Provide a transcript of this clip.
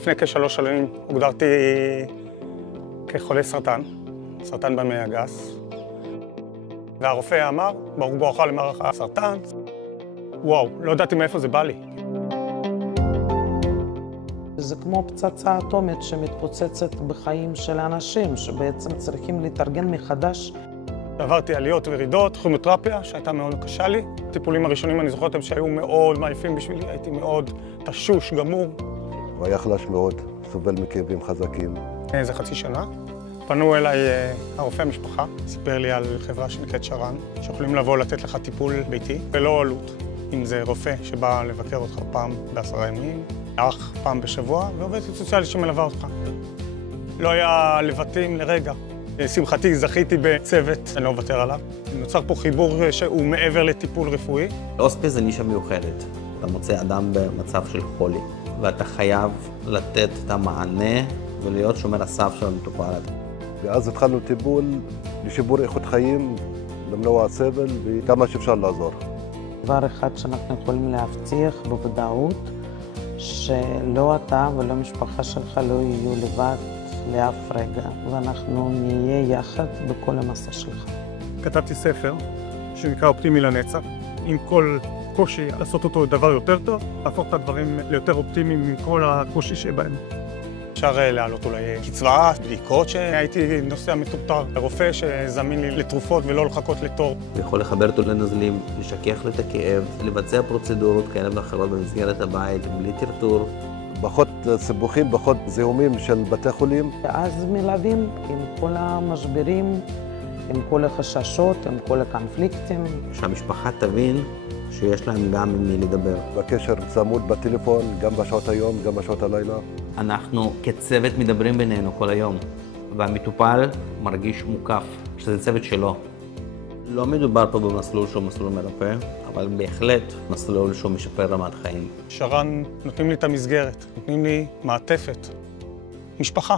לפני כ3 שנים הוגדרתי כחולה סרטן, סרטן במעי הגס. והרופא אמר, ברוך בואך למערך הסרטן. וואו, לא ידעתי מאיפה זה בא לי. זה כמו פצצה אטומית שמתפוצצת בחיים של האנשים, שבעצם צריכים להתארגן מחדש. עברתי עליות וירידות, כימותרפיה שהייתה מאוד קשה לי. הטיפולים הראשונים, אני זוכר אותם, שהיו מאוד מעייפים בשבילי, הייתי מאוד תשוש, גמור. הוא היה חלש מאוד, סובל מכאבים חזקים. איזה חצי שנה. פנו אליי הרופא המשפחה, סיפר לי על חברה שנקראת שר"ן, שיכולים לבוא לתת לך טיפול ביתי, ללא עלות. אם זה רופא שבא לבקר אותך פעם ב10 ימים, אח פעם בשבוע, ועובדת סוציאלית שמלווה אותך. לא היה לבטים לרגע. לשמחתי זכיתי בצוות, אני לא מוותר עליו. נוצר פה חיבור שהוא מעבר לטיפול רפואי. הוספיס זה נישה מיוחדת. אתה מוצא אדם במצב של חולי, ואתה חייב לתת את המענה ולהיות שומר הסף של המטופל. ואז התחלנו טיפול לשיפור איכות חיים, למנוע סבל וכמה שאפשר לעזור. דבר אחד שאנחנו יכולים להבטיח בוודאות, שלא אתה ולא המשפחה שלך לא יהיו לבד לאף רגע, ואנחנו נהיה יחד בכל המסע שלך. כתבתי ספר שנקרא אופטימי לנצח, עם כל קושי לעשות אותו דבר יותר טוב, להפוך את הדברים ליותר אופטימיים עם כל הקושי שבהם. אפשר להעלות אולי קצבה, בדיקות שהייתי נוסע מטורטר, רופא שזמין לי לתרופות ולא לחכות לתור. יכול לחבר אותו לנוזלים, לשכך את הכאב, לבצע פרוצדורות כאלה ואחרות במסגרת הבית, בלי טרטור. פחות סיבוכים, פחות זיהומים של בתי חולים. ואז מלווים עם כל המשברים, עם כל החששות, עם כל הקונפליקטים. שהמשפחה תבין שיש להם גם עם מי לדבר. בקשר צמוד בטלפון, גם בשעות היום, גם בשעות הלילה. אנחנו כצוות מדברים בינינו כל היום, והמטופל מרגיש מוקף, שזה צוות שלו. לא מדובר פה במסלול שהוא מסלול מרפא, אבל בהחלט מסלול שהוא משפר רמת חיים. שר"ן נותנים לי את המסגרת, נותנים לי מעטפת, משפחה.